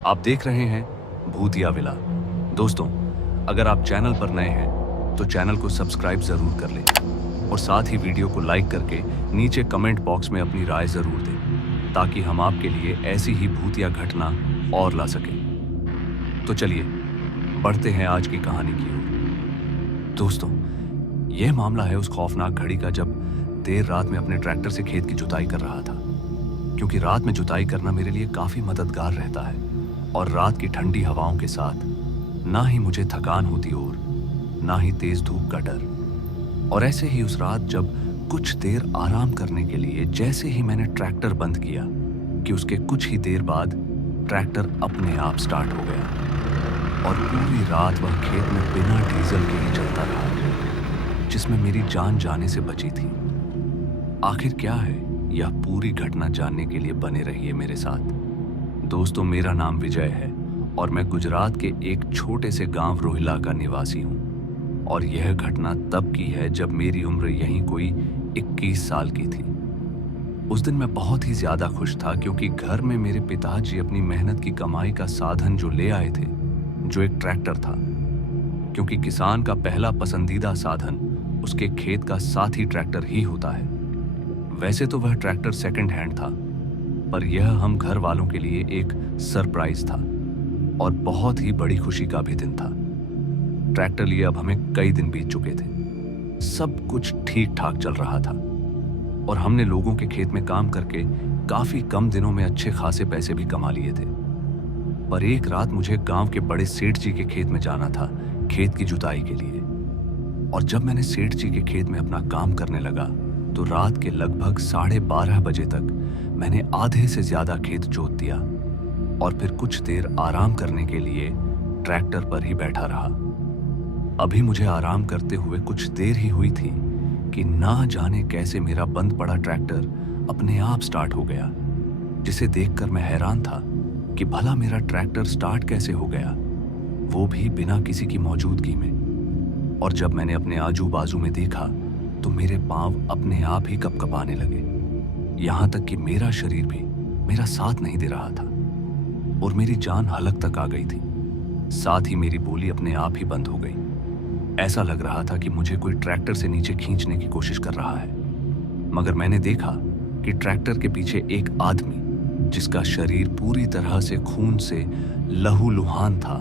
आप देख रहे हैं भूतिया विला। दोस्तों, अगर आप चैनल पर नए हैं तो चैनल को सब्सक्राइब जरूर कर लें और साथ ही वीडियो को लाइक करके नीचे कमेंट बॉक्स में अपनी राय जरूर दें ताकि हम आपके लिए ऐसी ही भूतिया घटना और ला सकें। तो चलिए बढ़ते हैं आज की कहानी की ओर। दोस्तों, यह मामला है उस खौफनाक घड़ी का जब देर रात में अपने ट्रैक्टर से खेत की जुताई कर रहा था, क्योंकि रात में जुताई करना मेरे लिए काफी मददगार रहता है और रात की ठंडी हवाओं के साथ ना ही मुझे थकान होती और ना ही तेज धूप का डर। और ऐसे ही उस रात जब कुछ देर आराम करने के लिए जैसे ही मैंने ट्रैक्टर बंद किया कि उसके कुछ ही देर बाद ट्रैक्टर अपने आप स्टार्ट हो गया और पूरी रात वह खेत में बिना डीजल के ही चलता रहा, जिसमें मेरी जान जाने से बची थी। आखिर क्या है, यह पूरी घटना जानने के लिए बने रहिए मेरे साथ। दोस्तों, मेरा नाम विजय है और मैं गुजरात के एक छोटे से गांव रोहिला का निवासी हूं। और यह घटना तब की है जब मेरी उम्र यहीं कोई 21 साल की थी। उस दिन मैं बहुत ही ज्यादा खुश था क्योंकि घर में मेरे पिताजी अपनी मेहनत की कमाई का साधन जो ले आए थे, जो एक ट्रैक्टर था, क्योंकि किसान का पहला पसंदीदा साधन उसके खेत का साथी ट्रैक्टर ही होता है। वैसे तो वह ट्रैक्टर सेकंड हैंड था, पर यह हम घर वालों के लिए एक सरप्राइज था और बहुत ही बड़ी खुशी का भी दिन था। ट्रैक्टर लिए अब हमें कई दिन बीत चुके थे, सब कुछ ठीक ठाक चल रहा था और हमने लोगों के खेत में काम करके काफी कम दिनों में अच्छे खासे पैसे भी कमा लिए थे। पर एक रात मुझे गांव के बड़े सेठ जी के खेत में जाना था खेत की जुताई के लिए। और जब मैंने सेठ जी के खेत में अपना काम करने लगा तो रात के लगभग 12:30 बजे तक मैंने आधे से ज्यादा खेत जोत दिया और फिर कुछ देर आराम करने के लिए ट्रैक्टर पर ही बैठा रहा। अभी मुझे आराम करते हुए कुछ देर ही हुई थी कि ना जाने कैसे मेरा बंद पड़ा ट्रैक्टर अपने आप स्टार्ट हो गया, जिसे देखकर मैं हैरान था कि भला मेरा ट्रैक्टर स्टार्ट कैसे हो गया, वो भी बिना किसी की मौजूदगी में। और जब मैंने अपने आजू बाजू में देखा तो मेरे पांव अपने आप ही कपकपाने लगे, यहां तक कि मेरा शरीर भी मेरा साथ नहीं दे रहा था और मेरी जान हलक तक आ गई थी। साथ ही मेरी बोली अपने आप ही बंद हो गई। ऐसा लग रहा था कि मुझे कोई ट्रैक्टर से नीचे खींचने की कोशिश कर रहा है, मगर मैंने देखा कि ट्रैक्टर के पीछे एक आदमी, जिसका शरीर पूरी तरह से खून से लहूलुहान था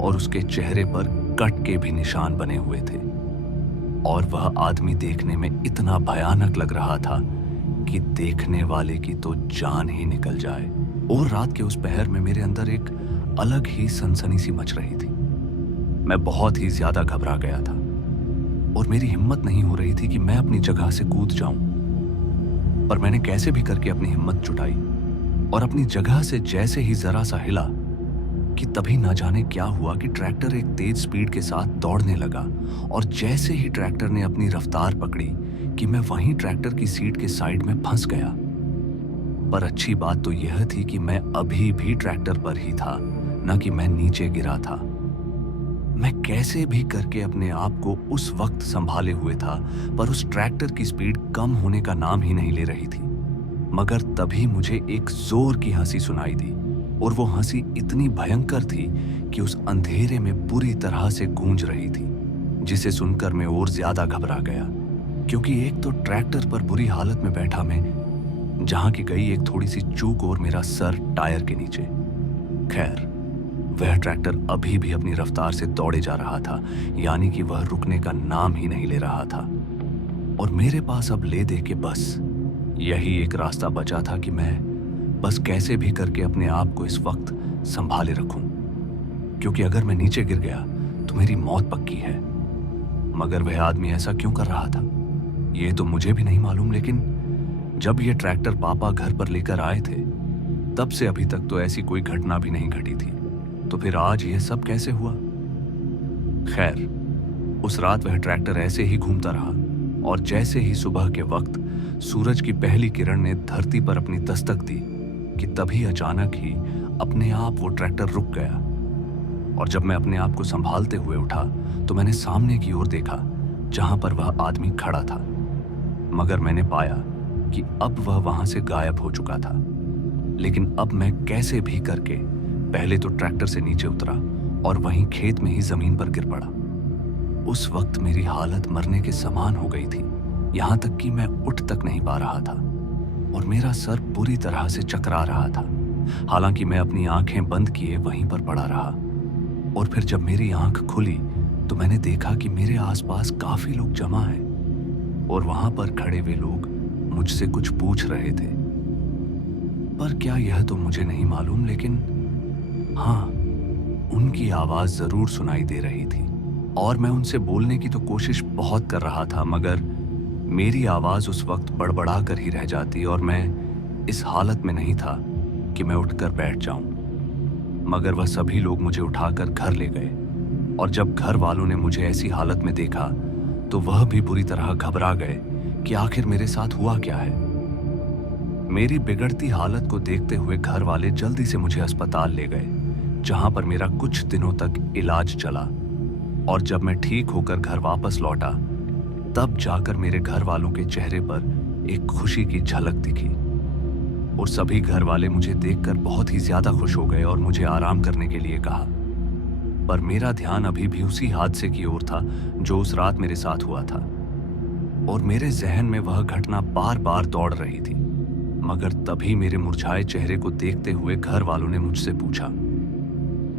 और उसके चेहरे पर कट के भी निशान बने हुए थे। और वह आदमी देखने में इतना भयानक लग रहा था कि देखने वाले की तो जान ही निकल जाए। और रात के उस पहर में मेरे अंदर एक अलग ही सनसनी सी मच रही थी। मैं बहुत ही ज्यादा घबरा गया था और मेरी हिम्मत नहीं हो रही थी कि मैं अपनी जगह से कूद जाऊं। पर मैंने कैसे भी करके अपनी हिम्मत जुटाई और अपनी जगह से जैसे ही जरा सा हिला कि तभी ना जाने क्या हुआ कि ट्रैक्टर एक तेज स्पीड के साथ दौड़ने लगा। और जैसे ही ट्रैक्टर ने अपनी रफ्तार पकड़ी कि मैं वहीं ट्रैक्टर की सीट के साइड में फंस गया। पर अच्छी बात तो यह थी कि मैं अभी भी ट्रैक्टर पर ही था, न कि मैं नीचे गिरा था। मैं कैसे भी करके अपने आप को उस वक्त संभाले हुए था, पर उस ट्रैक्टर की स्पीड कम होने का नाम ही नहीं ले रही थी। मगर तभी मुझे एक जोर की हंसी सुनाई दी और वो हंसी इतनी भयंकर थी कि उस अंधेरे में बुरी तरह से गूंज रही थी, जिसे सुनकर मैं और ज्यादा घबरा गया। क्योंकि एक तो ट्रैक्टर पर बुरी हालत में बैठा मैं, जहां की गई एक थोड़ी सी चूक और मेरा सर टायर के नीचे। खैर, वह ट्रैक्टर अभी भी अपनी रफ्तार से दौड़े जा रहा था, यानी कि वह रुकने का नाम ही नहीं ले रहा था। और मेरे पास अब ले दे के बस यही एक रास्ता बचा था कि मैं बस कैसे भी करके अपने आप को इस वक्त संभाले रखूं, क्योंकि अगर मैं नीचे गिर गया तो मेरी मौत पक्की है। मगर वह आदमी ऐसा क्यों कर रहा था, ये तो मुझे भी नहीं मालूम। लेकिन जब ये ट्रैक्टर पापा घर पर लेकर आए थे, तब से अभी तक तो ऐसी कोई घटना भी नहीं घटी थी, तो फिर आज यह सब कैसे हुआ। खैर, उस रात वह ट्रैक्टर ऐसे ही घूमता रहा और जैसे ही सुबह के वक्त सूरज की पहली किरण ने धरती पर अपनी दस्तक दी कि तभी अचानक ही अपने आप वो ट्रैक्टर रुक गया। और जब मैं अपने आप को संभालते हुए उठा तो मैंने सामने की ओर देखा, जहां पर वह आदमी खड़ा था। मगर मैंने पाया कि अब वह वहां से गायब हो चुका था। लेकिन अब मैं कैसे भी करके पहले तो ट्रैक्टर से नीचे उतरा और वहीं खेत में ही जमीन पर गिर पड़ा। उस वक्त मेरी हालत मरने के समान हो गई थी, यहां तक कि मैं उठ तक नहीं पा रहा था और मेरा सर बुरी तरह से चकरा रहा था। हालांकि मैं अपनी आंखें बंद किए वहीं पर पड़ा रहा और फिर जब मेरी आंख खुली तो मैंने देखा कि मेरे आसपास काफी लोग जमा हैं और वहां पर खड़े हुए लोग मुझसे कुछ पूछ रहे थे। पर क्या यह तो मुझे नहीं मालूम, लेकिन हाँ, उनकी आवाज जरूर सुनाई दे रही थी और मैं उनसे बोलने की तो कोशिश बहुत कर रहा था, मगर मेरी आवाज उस वक्त बड़बड़ा कर ही रह जाती और मैं इस हालत में नहीं था कि मैं उठकर बैठ जाऊं। मगर वह सभी लोग मुझे उठाकर घर ले गए और जब घर वालों ने मुझे ऐसी हालत में देखा तो वह भी बुरी तरह घबरा गए कि आखिर मेरे साथ हुआ क्या है। मेरी बिगड़ती हालत को देखते हुए घर वाले जल्दी से मुझे अस्पताल ले गए, जहां पर मेरा कुछ दिनों तक इलाज चला और जब मैं ठीक होकर घर वापस लौटा तब जाकर मेरे घर वालों के चेहरे पर एक खुशी की झलक दिखी और सभी घर वाले मुझे देखकर बहुत ही ज्यादा खुश हो गए और मुझे आराम करने के लिए कहा। पर मेरा ध्यान अभी भी उसी हादसे की ओर था जो उस रात मेरे साथ हुआ था और मेरे जहन में वह घटना बार बार दौड़ रही थी। मगर तभी मेरे मुरझाए चेहरे को देखते हुए घर वालों ने मुझसे पूछा,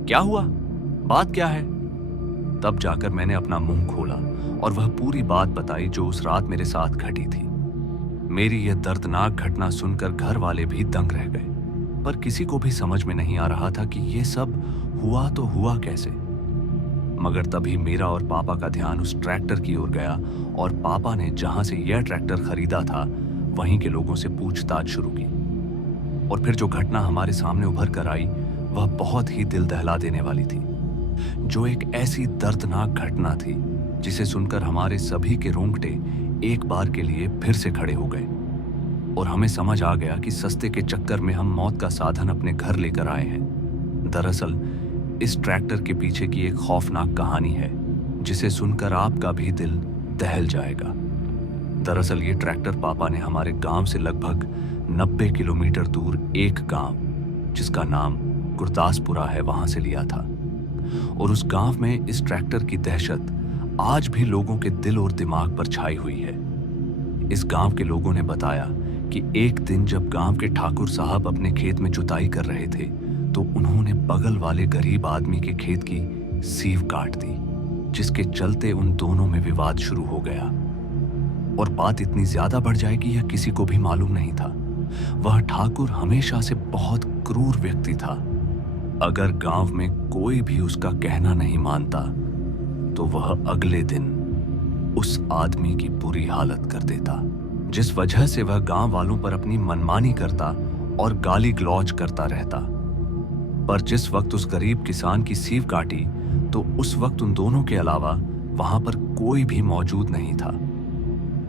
क्या हुआ, बात क्या है? तब जाकर मैंने अपना मुंह खोला और वह पूरी बात बताई जो उस रात मेरे साथ घटी थी। मेरी यह दर्दनाक घटना सुनकर घर वाले भी दंग रह गए, पर किसी को भी समझ में नहीं आ रहा था कि यह सब हुआ तो हुआ कैसे। मगर तभी मेरा और पापा का ध्यान उस ट्रैक्टर की ओर गया और पापा ने जहां से यह ट्रैक्टर खरीदा था वहीं के लोगों से पूछताछ शुरू की और फिर जो घटना हमारे सामने उभर कर आई वह बहुत ही दिल दहला देने वाली थी, जो एक ऐसी दर्दनाक घटना थी जिसे सुनकर हमारे सभी के रोंगटे एक बार के लिए फिर से खड़े हो गए और हमें समझ आ गया कि सस्ते के चक्कर में हम मौत का साधन अपने घर लेकर आए हैं। दरअसल इस ट्रैक्टर के पीछे की एक खौफनाक कहानी है जिसे सुनकर आपका भी दिल दहल जाएगा। दरअसल ये ट्रैक्टर पापा ने हमारे गांव से लगभग 90 किलोमीटर दूर एक गांव जिसका नाम गुरदासपुरा है वहां से लिया था और उस गांव में इस ट्रैक्टर की दहशत आज भी लोगों के दिल और दिमाग पर छाई हुई है। इस गांव के लोगों ने बताया कि एक दिन जब गांव के ठाकुर साहब अपने खेत में जुताई कर रहे थे तो उन्होंने बगल वाले गरीब आदमी के खेत की सीव काट दी, जिसके चलते उन दोनों में विवाद शुरू हो गया और बात इतनी ज्यादा बढ़ जाएगी यह किसी को भी मालूम नहीं था। वह ठाकुर हमेशा से बहुत क्रूर व्यक्ति था। अगर गांव में कोई भी उसका कहना नहीं मानता तो वह अगले दिन उस आदमी की बुरी हालत कर देता, जिस वजह से वह गांव वालों पर अपनी मनमानी करता और गाली गलौज करता रहता। पर जिस वक्त उस गरीब किसान की सीव काटी तो उस वक्त उन दोनों के अलावा वहां पर कोई भी मौजूद नहीं था।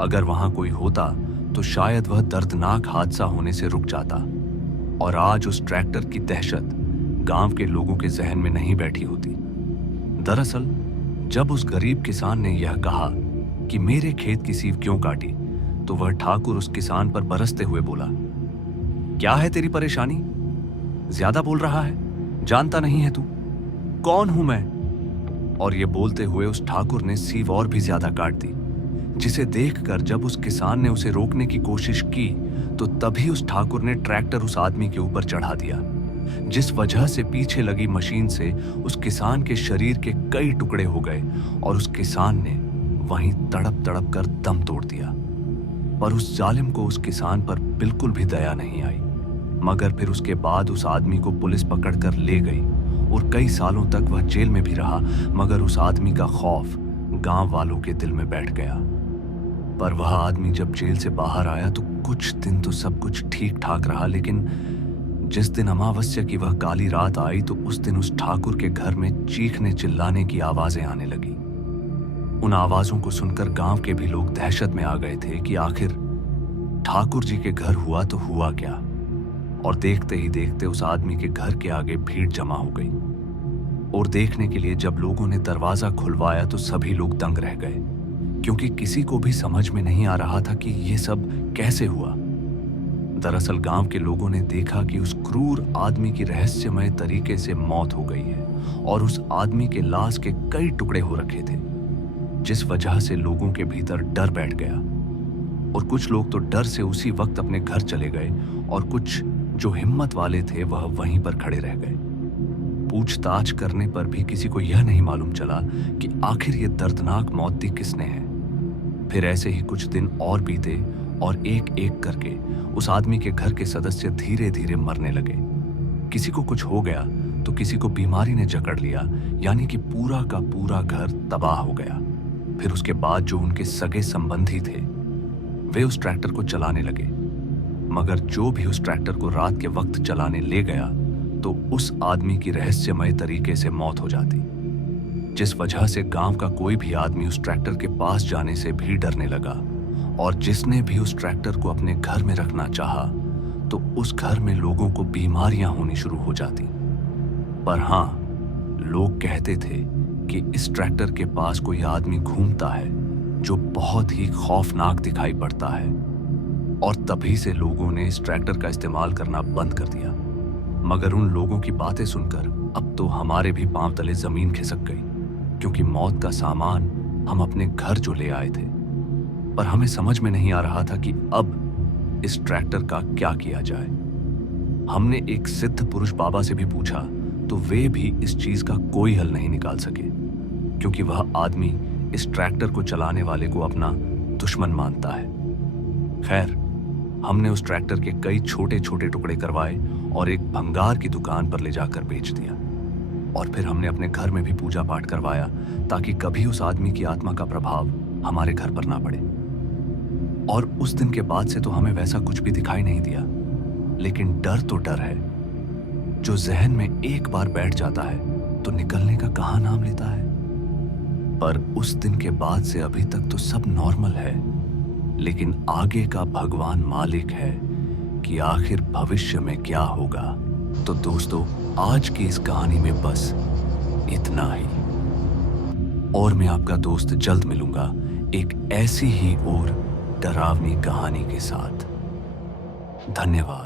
अगर वहां कोई होता तो शायद वह दर्दनाक हादसा होने से रुक जाता और आज उस ट्रैक्टर की दहशत गांव के लोगों के जहन में नहीं बैठी होती। दरअसल जब उस गरीब किसान ने यह कहा कि मेरे खेत की सीव क्यों काटी तो वह ठाकुर उस किसान पर बरसते हुए बोला, क्या है तेरी परेशानी? ज्यादा बोल रहा है, जानता नहीं है तू कौन हूं मैं? और ये बोलते हुए उस ठाकुर ने सीव और भी ज्यादा काट दी, जिसे देखकर जब उस किसान ने उसे रोकने की कोशिश की तो तभी उस ठाकुर ने ट्रैक्टर उस आदमी के ऊपर चढ़ा दिया, जिस वजह से पीछे लगी मशीन से उस किसान के शरीर के कई टुकड़े हो गए और उस किसान ने वहीं तड़प तड़प कर दम तोड़ दिया। पर उस जालिम को उस किसान पर बिल्कुल भी दया नहीं आई। मगर फिर उसके बाद उस आदमी को पुलिस पकड़कर ले गई और कई सालों तक वह जेल में भी रहा, मगर उस आदमी का खौफ गांव वालों के दिल में बैठ गया। पर वह आदमी जब जेल से बाहर आया तो कुछ दिन तो सब कुछ ठीक ठाक रहा, लेकिन जिस दिन अमावस्या की वह काली रात आई तो उस दिन उस ठाकुर के घर में चीखने चिल्लाने की आवाजें आने लगी। उन आवाजों को सुनकर गांव के भी लोग दहशत में आ गए थे कि आखिर ठाकुर जी के घर हुआ तो हुआ क्या। और देखते ही देखते उस आदमी के घर के आगे भीड़ जमा हो गई और देखने के लिए जब लोगों ने दरवाजा खुलवाया तो सभी लोग दंग रह गए, क्योंकि किसी को भी समझ में नहीं आ रहा था कि ये सब कैसे हुआ। दरअसल गांव के लोगों ने देखा कि उस क्रूर आदमी की रहस्यमय तरीके से मौत हो गई है और उस आदमी के लाश के कई टुकड़े हो रखे थे, जिस वजह से लोगों के भीतर डर बैठ गया। और कुछ लोग तो डर से उसी वक्त अपने घर चले गए और कुछ जो हिम्मत वाले थे वह वहीं पर खड़े रह गए। पूछताछ करने पर भी किसी को यह नहीं मालूम चला कि आखिर ये दर्दनाक मौत दी किसने है। फिर ऐसे ही कुछ दिन और बीते और एक एक करके उस आदमी के घर के सदस्य धीरे धीरे मरने लगे। किसी को कुछ हो गया तो किसी को बीमारी ने जकड़ लिया, यानी कि पूरा का पूरा घर तबाह हो गया। फिर उसके बाद जो उनके सगे संबंधी थे वे उस ट्रैक्टर को चलाने लगे, मगर जो भी उस ट्रैक्टर को रात के वक्त चलाने ले गया तो उस आदमी की रहस्यमय तरीके से मौत हो जाती, जिस वजह से गांव का कोई भी आदमी उस ट्रैक्टर के पास जाने से भी डरने लगा। और जिसने भी उस ट्रैक्टर को अपने घर में रखना चाहा तो उस घर में लोगों को बीमारियां होनी शुरू हो जाती। पर हां, लोग कहते थे कि इस ट्रैक्टर के पास कोई आदमी घूमता है जो बहुत ही खौफनाक दिखाई पड़ता है, और तभी से लोगों ने इस ट्रैक्टर का इस्तेमाल करना बंद कर दिया। मगर उन लोगों की बातें सुनकर अब तो हमारे भी पांव तले जमीन खिसक गई, क्योंकि मौत का सामान हम अपने घर जो ले आए थे, पर हमें समझ में नहीं आ रहा था कि अब इस ट्रैक्टर का क्या किया जाए। हमने एक सिद्ध पुरुष बाबा से भी पूछा तो वे भी इस चीज का कोई हल नहीं निकाल सके, क्योंकि वह आदमी इस ट्रैक्टर को चलाने वाले को अपना दुश्मन मानता है। खैर, हमने उस ट्रैक्टर के कई छोटे छोटे टुकड़े करवाए और एक भंगार की दुकान पर ले जाकर बेच दिया। और फिर हमने अपने घर में भी पूजा पाठ करवाया ताकि कभी उस आदमी की आत्मा का प्रभाव हमारे घर पर ना पड़े। और उस दिन के बाद से तो हमें वैसा कुछ भी दिखाई नहीं दिया, लेकिन डर तो डर है, जो जहन में एक बार बैठ जाता है तो निकलने का कहाँ नाम लेता है। पर उस दिन के बाद से अभी तक तो सब नॉर्मल है, लेकिन आगे का भगवान मालिक है कि आखिर भविष्य में क्या होगा। तो दोस्तों, आज की इस कहानी में बस इतना ही, और मैं आपका दोस्त जल्द मिलूंगा एक ऐसी ही और डरावनी कहानी के साथ। धन्यवाद।